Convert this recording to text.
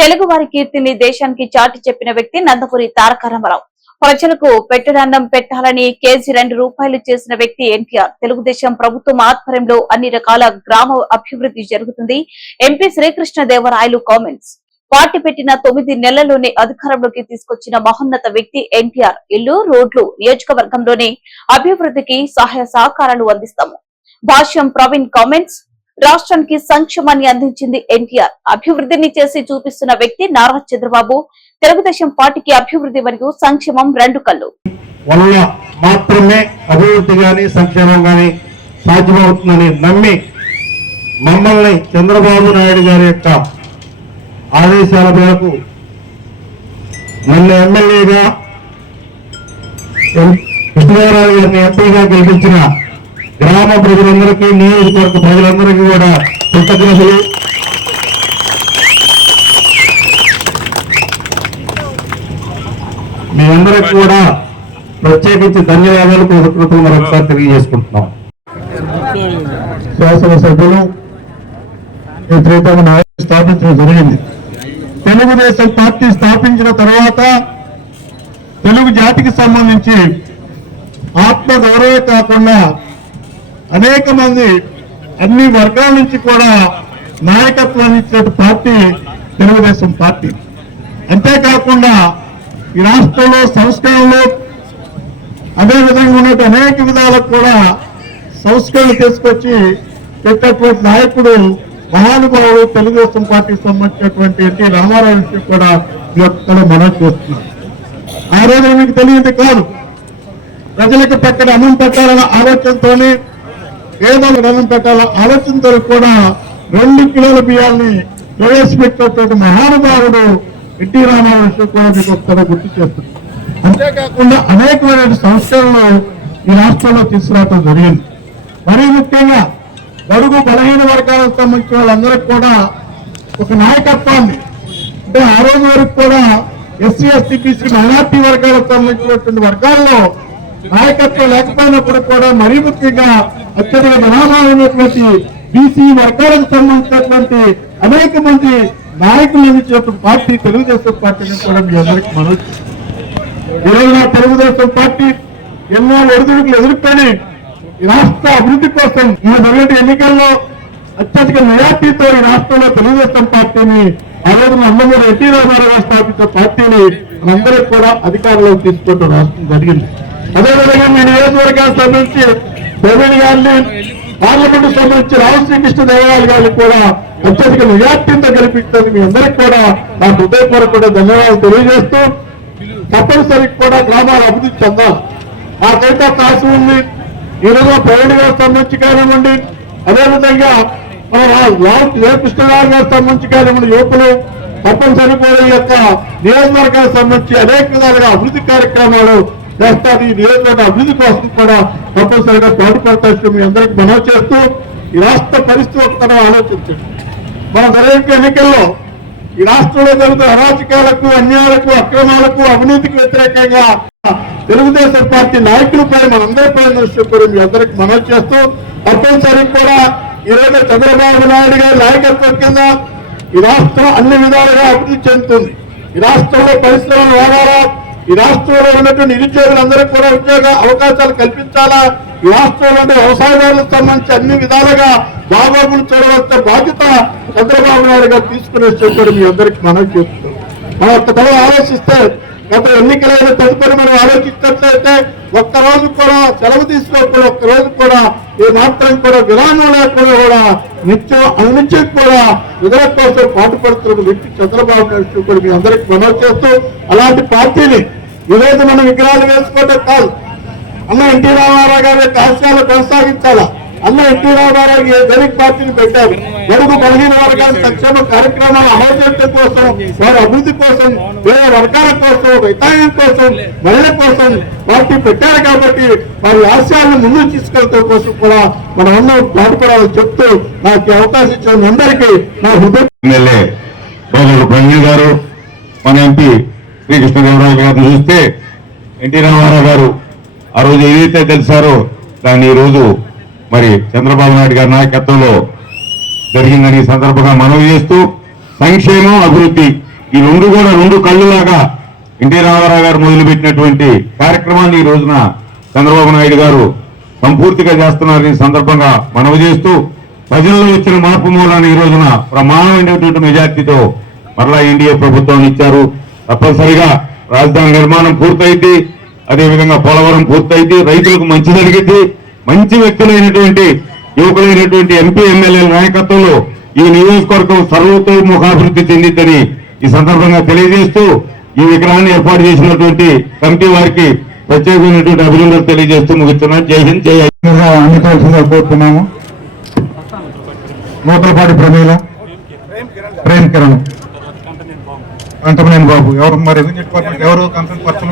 తెలుగు వారి కీర్తిని దేశానికి చాటి చెప్పిన వ్యక్తి నందమూరి తారక రామారావు. ప్రజలకు పెట్టడన్నం పెట్టాలని కేజీ ₹2 చేసిన వ్యక్తి ఎన్టీఆర్. తెలుగుదేశం ప్రభుత్వం ఆధ్వర్యంలో అన్ని రకాల గ్రామ అభివృద్ధి జరుగుతుంది. MP Srikrishnadevarayalu comments. పార్టీ పెట్టిన 9 నెలల్లోనే అధికారంలోకి తీసుకొచ్చిన మహోన్నత వ్యక్తి ఎన్టీఆర్. ఇల్లు, రోడ్లు, నియోజకవర్గంలోని అభివృద్ధికి సహాయ సహకారాలు అందిస్తాము. భాష్యం ప్రవీణ్ కామెంట్స్. రాష్ట్రానికి సంక్షేమాన్ని అందించింది ఎన్టీఆర్. అభివృద్ధిని చేసి చూపిస్తున్న వ్యక్తి నారా చంద్రబాబు. తెలుగుదేశం పార్టీకి అభివృద్ధి మరియు సంక్షేమం 2 కళ్ళు. వల్ల మాత్రమే అభివృద్ధి గాని సంక్షేమం గాని సాధ్యమవుతుందని నమ్మి మమ్మల్ని చంద్రబాబు నాయుడు గారి యొక్క ఆదేశాల మేరకు నన్ను ఎమ్మెల్యేగా కృష్ణదేవరాయలు గారిని ఎంపీగా గెలిపించిన గ్రామ ప్రజలందరికీ, నియోజకవర్గ ప్రజలందరికీ కూడా కృతజ్ఞతలు. మీ అందరికి కూడా ప్రత్యేకించి ధన్యవాదాలు, కృతజ్ఞతలు మరొకసారి తెలియజేసుకుంటున్నాం. శాసనసభ్యులు ఈ ప్రీతమ నాయకులు స్థాపించడం జరిగింది. తెలుగుదేశం పార్టీ స్థాపించిన తర్వాత తెలుగు జాతికి సంబంధించి ఆత్మగౌరవే కాకుండా అనేక మంది అన్ని వర్గాల నుంచి కూడా నాయకత్వాన్ని ఇచ్చిన పార్టీ తెలుగుదేశం పార్టీ. అంతేకాకుండా ఈ రాష్ట్రంలో సంస్కరణలు అదేవిధంగా ఉన్నట్టు అనేక విధాలకు కూడా సంస్కరణలు తీసుకొచ్చి పెట్టేటువంటి నాయకుడు మహానుభావుడు తెలుగుదేశం పార్టీకి సంబంధించినటువంటి ఎన్టీ రామారావు విషయం కూడా ఇక్కడ మనం చూస్తున్నాం. ఆ రోజు మీకు తెలియదు కాదు, ప్రజలకు పక్కన అన్నం పెట్టాలన్న ఆలోచనతోనే, ఏదో అన్నం పెట్టాలన్న ఆలోచనతో కూడా 2 కిలోల బియ్యాన్ని ప్రవేశపెట్టినటువంటి మహానుభావుడు ఎన్టీ రామారావు విషయం కూడా మీకు ఒకసారి గుర్తు చేస్తుంది. అంతేకాకుండా అనేకమైన సంస్కరణలు ఈ రాష్ట్రంలో తీసుకురావడం జరిగింది. మరీ ముఖ్యంగా బడుగు బలహీన వర్గాలకు సంబంధించిన వాళ్ళందరికీ కూడా ఒక నాయకత్వాన్ని, అంటే ఆ రోజు వరకు కూడా ఎస్సీ, ఎస్టీ, బీసీ, మైనార్టీ వర్గాలకు సంబంధించినటువంటి వర్గాల్లో నాయకత్వం లేకపోయినప్పుడు కూడా మరీ ముఖ్యంగా అత్యధిక జనాభామైనటువంటి బీసీ వర్గాలకు సంబంధించినటువంటి అనేక మంది నాయకులు అందించినటువంటి పార్టీ తెలుగుదేశం పార్టీని కూడా మీ అందరికీ మనవి. ఈరోజు తెలుగుదేశం పార్టీ ఎన్నో ఒడిదుడుకులు ఎదుర్కొని ఈ రాష్ట్ర అభివృద్ధి కోసం ఈ మొదటి ఎన్నికల్లో అత్యధిక మెజార్టీతో ఈ రాష్ట్రంలో తెలుగుదేశం పార్టీని ఆ రోజు నందమూరి ఎన్టీ రామారావు గారు స్థాపించిన పార్టీని మనందరికీ కూడా అధికారంలోకి తీసుకోవడం రాష్ట్రం జరిగింది. అదేవిధంగా మీ నియోజకవర్గానికి సంబంధించి ప్రవీణ్ గారిని, పార్లమెంట్ సంబంధించి శ్రీకృష్ణదేవరాయలు గారిని కూడా అత్యధిక మెజార్టీతో గెలిపించడానికి మీ అందరికీ కూడా నా హృదయపూర్వక ధన్యవాదాలు తెలియజేస్తూ, తప్పనిసరికి కూడా గ్రామాలు అభివృద్ధి చెందాలి. నాకైతే అవకాశం ఉంది. ఈ రోజు ప్రవీణ్ గారికి సంబంధించి కానివ్వండి, అదేవిధంగా మన కృష్ణరావు గారికి సంబంధించి కానివ్వండి, యువకులు తప్పనిసరి కూడా ఈ యొక్క నియోజకవర్గానికి సంబంధించి అనేక విధాలుగా అభివృద్ధి కార్యక్రమాలు చేస్తారు. ఈ నియోజకవర్గ అభివృద్ధి కోసం కూడా తప్పనిసరిగా పాటుపడతారు. మీ అందరికీ మనవి చేస్తూ, ఈ రాష్ట్ర పరిస్థితి ఒకతనం ఆలోచించండి. మన జరిగే ఎన్నికల్లో ఈ రాష్ట్రంలో జరుగుతున్న అరాచకాలకు, అన్యాయాలకు, అక్రమాలకు, అవినీతికి వ్యతిరేకంగా తెలుగుదేశం పార్టీ నాయకులపై మనందరిపై కూడా మీ అందరికి మనవి చేస్తూ, తప్పనిసరి కూడా ఈరోజు చంద్రబాబు నాయుడు గారి నాయకత్వం కింద ఈ రాష్ట్రం అన్ని విధాలుగా అభివృద్ధి చెందుతుంది. ఈ రాష్ట్రంలో పరిశ్రమలు వాడాలా, ఈ రాష్ట్రంలో ఉన్నటువంటి నిరుద్యోగులందరికీ కూడా ఉద్యోగ అవకాశాలు కల్పించాలా, ఈ రాష్ట్రంలో వ్యవసాయదారులకు సంబంధించి అన్ని విధాలుగా బాగోగులు చూడవలసిన బాధ్యత చంద్రబాబు నాయుడు గారు తీసుకునే చెప్పారు. మీ అందరికీ మనవి చేస్తున్నాం. మనం ఒక్క ఆలోచిస్తే గత ఎన్నికలైన తదుపరి మనం ఆలోచించినట్లయితే ఒక్కరోజు కూడా సెలవు తీసుకోకుండా, ఒక్కరోజు కూడా ఏ మాత్రం కూడా విరామం లేకుండా కూడా నిత్యం అన్నింటికి కూడా విధుల కోసం పాటుపడుతున్న వ్యక్తి చంద్రబాబు నాయుడు కూడా మీ అందరికీ మనవి చేస్తూ, అలాంటి పార్టీని ఈరోజు మనం విగ్రహాలు వేసుకోవడం కాదు, అన్న ఎన్టీ రామారావు గారి యొక్క ఆశయాలు కొనసాగించాలా. అన్న ఎన్టీ రామారావు దళిత పార్టీని పెట్టారు. బడుగు బలహీన వర్గాల సంక్షేమ కార్యక్రమాలు అమలు చేయడం కోసం, వారి అభివృద్ధి కోసం, వేరే వర్గాల కోసం, రైతాంగం కోసం, మహిళల కోసం పార్టీ పెట్టారు. కాబట్టి వారి ఆశయాలను ముందుకు తీసుకెళ్లడం కోసం కూడా మనం అందరం పాటుపడాలని చెప్తూ, నాకు అవకాశం ఇచ్చిన అందరికీ నా హృదయ ఎమ్మెల్యే ప్రవీణ్ గారు, మన ఎంపీ శ్రీకృష్ణదేవరాయలు గారిని చూస్తే ఎన్టీ రామారావు గారు ఆ రోజు ఏదైతే తెలిసారో దాన్ని ఈ రోజు మరి చంద్రబాబు నాయుడు గారి నాయకత్వంలో జరిగిందని సందర్భంగా మనవి చేస్తూ, సంక్షేమం, అభివృద్ధి ఈ రెండు కూడా రెండు కళ్ళులాగా ఎన్టీ రామారావు గారు మొదలుపెట్టినటువంటి కార్యక్రమాన్ని ఈ రోజున చంద్రబాబు నాయుడు గారు సంపూర్తిగా చేస్తున్నారని సందర్భంగా మనవి చేస్తూ ప్రజల్లో వచ్చిన మార్పు మూలాన్ని ఈ రోజున ప్రమాణమైనటువంటి మెజార్టీతో మరలా ఎన్డీఏ ప్రభుత్వాన్ని ఇచ్చారు. తప్పనిసరిగా రాజధాని నిర్మాణం పూర్తయింది, అదేవిధంగా పోలవరం పూర్తయింది, రైతులకు మంచి జరిగింది. మంచి వ్యక్తులైనటువంటి యువకులైనటువంటి ఎంపీ ఎమ్మెల్యేల నాయకత్వంలో ఈ నియోజకవర్గం సర్వతోముఖాభివృద్ధి చెందిందని ఈ సందర్భంగా తెలియజేస్తూ ఈ విగ్రహాన్ని ఏర్పాటు చేసినటువంటి కమిటీ వారికి ప్రత్యేకమైనటువంటి అభినందనలు తెలియజేస్తూ ముగిస్తున్నాను. జై హింద్, జై అందుకోవాల్సిందిగా కోరుతున్నాము. నూతలపాటి ప్రమీల, ప్రేమ్ కిరణ్, కంటమనేని బాబు. ఎవరు మరి రెవెన్యూ డిపార్ట్మెంట్ ఎవరు కంపెనీ పర్సన్